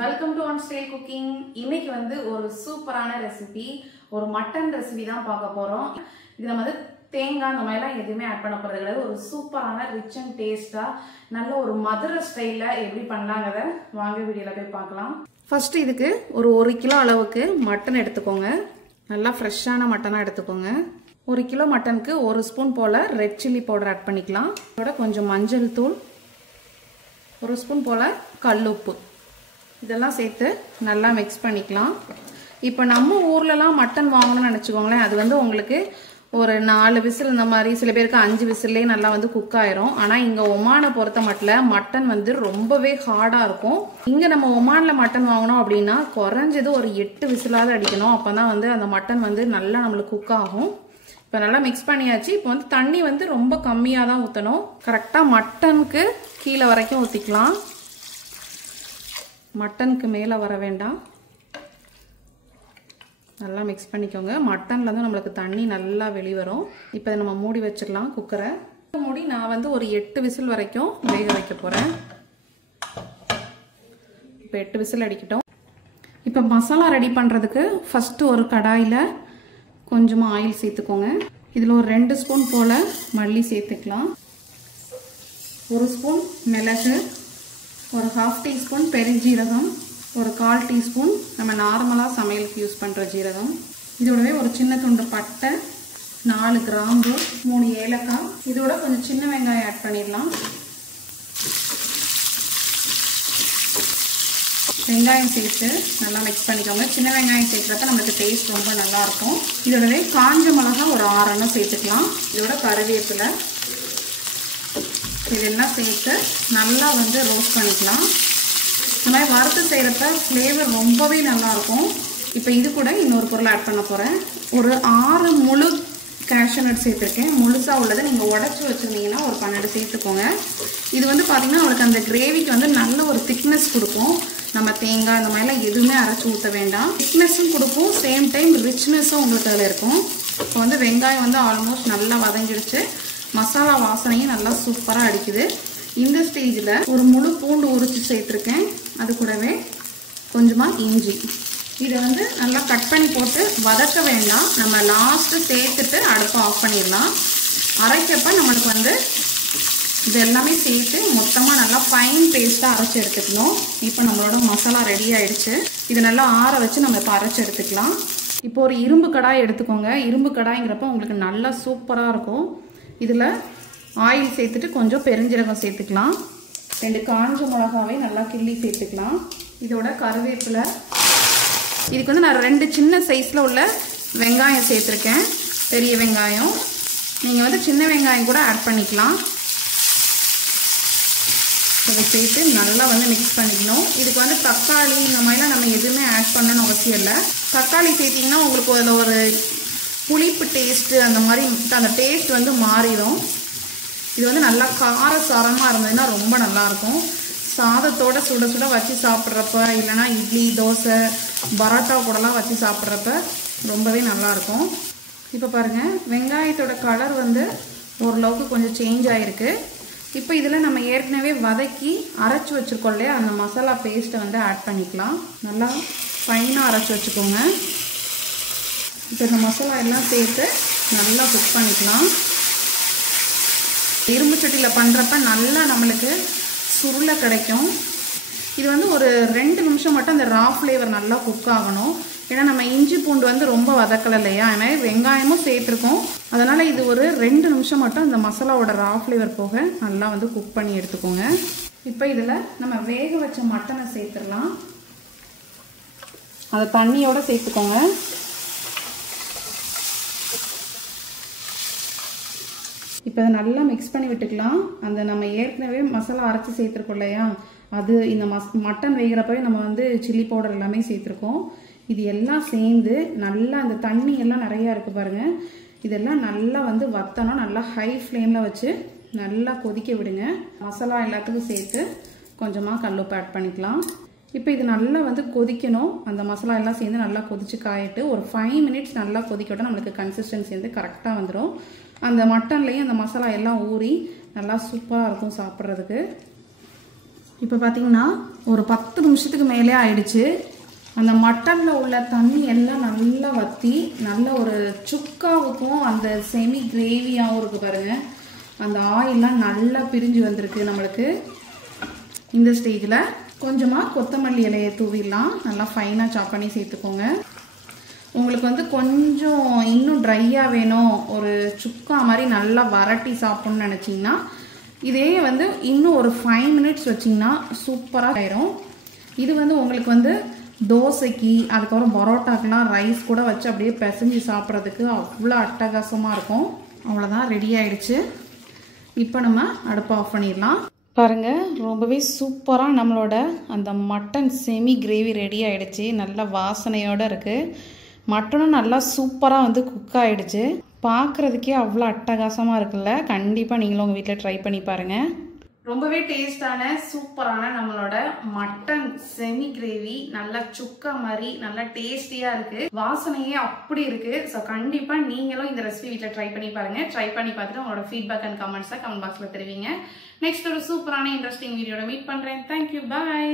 Welcome to one style cooking. இன்னைக்கு வந்து ஒரு சூப்பரான ரெசிபி, ஒரு மட்டன் ரெசிபி தான் பார்க்க போறோம். இது நம்ம வந்து தேங்காய் அந்த மாதிரிலாம் எதுவுமே ஆட் பண்ண போறது கிடையாது. ஒரு சூப்பரான ரிச் அண்ட் டேஸ்டா நல்ல ஒரு மதுரை ஸ்டைல்ல எப்படி பண்ணலாங்கிறத வாங்க வீடியோல போய் பார்க்கலாம். ஃபர்ஸ்ட் இதுக்கு ஒரு கிலோ அளவுக்கு மட்டன் எடுத்துக்கோங்க. நல்லா ஃப்ரெஷ்ஷான மட்டனா எடுத்துக்கோங்க. 1 கிலோ மட்டனுக்கு 1 ஸ்பூன் போல ரெட் சில்லி பவுடர் ஆட் பண்ணிக்கலாம். இதோட கொஞ்சம் மஞ்சள் தூள், 1 ஸ்பூன் போல கல்லுப்பு, இதெல்லாம் சேர்த்து நல்லா மிக்ஸ் பண்ணிக்கலாம். இப்போ நம்ம ஊர்லலாம் மட்டன் வாங்கணும்னு நினச்சிக்கோங்களேன், அது வந்து உங்களுக்கு ஒரு 4 விசில், இந்த மாதிரி சில பேருக்கு 5 விசில்லே நல்லா வந்து குக் ஆயிரும். ஆனால் இங்கே ஒமானை பொறுத்த மட்டும் மட்டன் வந்து ரொம்பவே ஹார்டாக இருக்கும். இங்கே நம்ம ஒமானில் மட்டன் வாங்கினோம் அப்படின்னா குறைஞ்சது ஒரு 8 விசிலாவது அடிக்கணும். அப்போ தான் வந்து அந்த மட்டன் வந்து நல்லா நம்மளுக்கு குக் ஆகும். இப்போ நல்லா மிக்ஸ் பண்ணியாச்சு. இப்போ வந்து தண்ணி வந்து ரொம்ப கம்மியாக தான் ஊற்றணும். கரெக்டாக மட்டனுக்கு கீழே வரைக்கும் ஊற்றிக்கலாம். மட்டனுக்கு மேலே வர வேண்டாம். நல்லா மிக்ஸ் பண்ணிக்கோங்க. மட்டன்லேருந்து நம்மளுக்கு தண்ணி நல்லா வெளிவரும். இப்போ நம்ம மூடி வச்சிடலாம் குக்கரை. மூடி நான் வந்து ஒரு 8 விசில் வரைக்கும் வேக வைக்க போகிறேன். இப்போ 8 விசில் அடிக்கட்டும். இப்போ மசாலா ரெடி பண்ணுறதுக்கு ஃபஸ்ட்டு ஒரு கடாயில் கொஞ்சமாக ஆயில் சேர்த்துக்கோங்க. இதில் ஒரு 2 ஸ்பூன் போல் மல்லி சேர்த்துக்கலாம். 1 ஸ்பூன் மிளகு, ஒரு 1/2 டீஸ்பூன் பெருஞ்சீரகம், ஒரு 1/4 டீஸ்பூன் நம்ம நார்மலாக சமையலுக்கு யூஸ் பண்ணுற ஜீரகம், இதோடவே ஒரு சின்ன துண்டு பட்டை, 4 கிராம்பு, 3 ஏலக்காய், இதோட கொஞ்சம் சின்ன வெங்காயம் ஆட் பண்ணிடலாம். வெங்காயம் சேர்த்து நல்லா மிக்ஸ் பண்ணிக்கோங்க. சின்ன வெங்காயம் சேர்க்குறப்ப நம்மளுக்கு டேஸ்ட் ரொம்ப நல்லாயிருக்கும். இதோடவே காஞ்ச மிளகா ஒரு 6 எண்ணம் சேர்த்துக்கலாம். இதோட கருவேப்பிலை, இதெல்லாம் சேர்த்து நல்லா வந்து ரோஸ்ட் பண்ணிக்கலாம். இந்த மாதிரி வறுத்து செய்கிறப்ப ஃப்ளேவர் ரொம்பவே நல்லாயிருக்கும். இப்போ இது கூட இன்னொரு பொருள் ஆட் பண்ண போகிறேன். ஒரு 6 முழு கேஷ்யூ நட் சேர்த்துருக்கேன். முழுசாக உள்ளதை நீங்கள் உடச்சி வச்சுருந்தீங்கன்னா ஒரு 12 சேர்த்துக்கோங்க. இது வந்து பார்த்திங்கன்னா உங்களுக்கு அந்த கிரேவிக்கு வந்து நல்ல ஒரு திக்னஸ் கொடுக்கும். நம்ம தேங்காய் இந்த மாதிரிலாம் எதுவுமே அரைச்சி ஊற்ற வேண்டாம். திக்னஸும் கொடுக்கும், சேம் டைம் ரிச்னஸும் உங்களுக்கு அதில் இருக்கும். இப்போ வந்து வெங்காயம் வந்து ஆல்மோஸ்ட் நல்லா வதங்கிடுச்சு. மசாலா வாசனையும் நல்லா சூப்பராக அடிக்குது. இந்த ஸ்டேஜில் ஒரு முழு பூண்டு உரிச்சு சேர்த்துருக்கேன். அது கூடவே கொஞ்சமாக இஞ்சி, இதை வந்து நல்லா கட் பண்ணி போட்டு வதக்க வேண்டாம். நம்ம லாஸ்ட்டு சேர்த்துட்டு அடுப்பை ஆஃப் பண்ணிடலாம். அரைக்கப்ப நம்மளுக்கு வந்து இது எல்லாமே சேர்த்து மொத்தமாக நல்லா ஃபைன் பேஸ்ட்டாக அரைச்சி எடுத்துக்கணும். இப்போ நம்மளோட மசாலா ரெடி ஆகிடுச்சு. இது நல்லா ஆற வச்சு நம்ம இப்போ அரைச்சி எடுத்துக்கலாம். இப்போ ஒரு இரும்பு கடாய் எடுத்துக்கோங்க. இரும்பு கடாய்ங்கிறப்ப உங்களுக்கு நல்லா சூப்பராக இருக்கும். இதில் ஆயில் சேர்த்துட்டு கொஞ்சம் பெருஞ்சீரகம் சேர்த்துக்கலாம். 2 காஞ்ச மிளகாவை நல்லா கிள்ளி சேர்த்துக்கலாம். இதோட கருவேப்பிலை, இதுக்கு வந்து நான் 2 சின்ன சைஸில் உள்ள வெங்காயம் சேர்த்துருக்கேன். பெரிய வெங்காயம், நீங்கள் வந்து சின்ன வெங்காயம் கூட ஆட் பண்ணிக்கலாம். இதை சேர்த்து நல்லா வந்து மிக்ஸ் பண்ணிக்கணும். இதுக்கு வந்து தக்காளி இந்த மாதிரிலாம் நம்ம எதுவுமே ஆட் பண்ணணும்னு அவசியம் இல்லை. தக்காளி சேர்த்திங்கன்னா உங்களுக்கு அதில் ஒரு புளிப்பு டேஸ்ட்டு அந்த மாதிரி அந்த டேஸ்ட் வந்து மாறிடும். இது வந்து நல்லா காரசாரமாக இருந்ததுன்னா ரொம்ப நல்லாயிருக்கும். சாதத்தோட சுட சுட வச்சு சாப்பிட்றப்ப, இல்லைனா இட்லி, தோசை, பரோட்டா கூடலாம் வச்சு சாப்பிட்றப்ப ரொம்பவே நல்லாயிருக்கும். இப்போ பாருங்கள், வெங்காயத்தோட கலர் வந்து ஓரளவுக்கு கொஞ்சம் சேஞ்ச் ஆகிருக்கு. இப்போ இதில் நம்ம ஏற்கனவே வதக்கி அரைச்சி வச்சுருக்கோம் இல்லையா, அந்த மசாலா பேஸ்ட்டை வந்து ஆட் பண்ணிக்கலாம். நல்லா ஃபைனாக அரைச்சி வச்சுக்கோங்க. இப்போ இந்த மசாலா எல்லாம் சேர்த்து நல்லா குக் பண்ணிக்கலாம். இரும்பு சட்டியில் பண்ணுறப்ப நல்லா நம்மளுக்கு சுருளை கிடைக்கும். இது வந்து ஒரு 2 நிமிஷம் மட்டும் அந்த ரா ஃப்ளேவர் நல்லா குக் ஆகணும். ஏன்னா நம்ம இஞ்சி பூண்டு வந்து ரொம்ப வதக்கலை இல்லையா, அதனால் வெங்காயமும் சேர்த்துருக்கோம். அதனால் இது ஒரு 2 நிமிஷம் மட்டும் அந்த மசாலாவோட ரா ஃப்ளேவர் போக நல்லா வந்து குக் பண்ணி எடுத்துக்கோங்க. இப்போ இதில் நம்ம வேக வச்ச மட்டனை சேர்த்துடலாம். அதை தண்ணியோடு சேர்த்துக்கோங்க. இப்போ அதை நல்லா மிக்ஸ் பண்ணி விட்டுக்கலாம். அந்த நம்ம ஏற்கனவே மசாலா அரைச்சி சேர்த்துருக்கோம் இல்லையா, அது இந்த மட்டன் வேகிறப்பவே நம்ம வந்து சில்லி பவுடர் எல்லாமே சேர்த்துருக்கோம். இது எல்லாம் சேர்ந்து நல்லா அந்த தண்ணி எல்லாம் நிறையா இருக்குது பாருங்கள், இதெல்லாம் நல்லா வந்து வத்தணும். நல்லா ஹை ஃப்ளேமில் வச்சு நல்லா கொதிக்க விடுங்க. மசாலா எல்லாத்துக்கும் சேர்த்து கொஞ்சமாக கல்லுப்பு ஆட் பண்ணிக்கலாம். இப்போ இது நல்லா வந்து கொதிக்கணும். அந்த மசாலா எல்லாம் சேர்ந்து நல்லா கொதிச்சு காயிட்டு ஒரு 5 மினிட்ஸ் நல்லா கொதிக்கட்டும். நம்மளுக்கு கன்சிஸ்டன்சி வந்து கரெக்டாக வந்துடும். அந்த மட்டன்லேயும் அந்த மசாலா எல்லாம் ஊறி நல்லா சூப்பராக இருக்கும் சாப்பிட்றதுக்கு. இப்போ பார்த்தீங்கன்னா ஒரு 10 நிமிஷத்துக்கு மேலே ஆயிடுச்சு. அந்த மட்டனில் உள்ள தண்ணி எல்லாம் நல்லா வற்றி நல்ல ஒரு சுக்காவுக்கும் அந்த செமி கிரேவியாகவும் இருக்குது பாருங்கள். அந்த ஆயிலெலாம் நல்லா பிரிஞ்சு வந்திருக்கு நம்மளுக்கு. இந்த ஸ்டேஜில் கொஞ்சமாக கொத்தமல்லி இலையை தூவிடலாம். நல்லா ஃபைனாக சாப் பண்ணி சேர்த்துக்கோங்க. உங்களுக்கு வந்து கொஞ்சம் இன்னும் ட்ரையாக வேணும், ஒரு சுக்கா மாதிரி நல்லா வரட்டி சாப்பிட்ணுன்னு நினச்சிங்கன்னா இதே வந்து இன்னும் ஒரு 5 மினிட்ஸ் வச்சிங்கன்னா சூப்பராக ஆயிரும். இது வந்து உங்களுக்கு வந்து தோசைக்கு அதுக்கப்புறம் பரோட்டாக்கெலாம் ரைஸ் கூட வச்சு அப்படியே பிசைஞ்சு சாப்பிட்றதுக்கு அவ்வளோ அட்டகாசமாக இருக்கும். அவ்வளோதான், ரெடி ஆயிடுச்சு. இப்போ நம்ம அடுப்பை ஆஃப் பண்ணிடலாம். பாருங்கள், ரொம்பவே சூப்பராக நம்மளோட அந்த மட்டன் செமி கிரேவி ரெடி ஆகிடுச்சு. நல்ல வாசனையோடு இருக்குது. மட்டனும் நல்லா சூப்பராக வந்து குக் ஆகிடுச்சு. பார்க்குறதுக்கே அவ்வளோ அட்டகாசமாக இருக்குல்ல. கண்டிப்பாக நீங்களும் உங்கள் வீட்டில் ட்ரை பண்ணி பாருங்கள். ரொம்பவே டேஸ்டான சூப்பரான நம்மளோட மட்டன் செமி கிரேவி நல்லா சுக்கா மாதிரி நல்லா டேஸ்டியாக இருக்குது. வாசனையே அப்படி இருக்குது. ஸோ கண்டிப்பாக நீங்களும் இந்த ரெசிபி வீட்டில் ட்ரை பண்ணி பாருங்கள். ட்ரை பண்ணி பார்த்துட்டு உங்களோட ஃபீட்பேக் அண்ட் கமெண்ட்ஸை கமெண்ட் பாக்ஸில் தெரிவிங்க. நெக்ஸ்ட் ஒரு சூப்பரான இன்ட்ரெஸ்டிங் வீடியோட மீட் பண்ணுறேன். தேங்க்யூ, பாய்.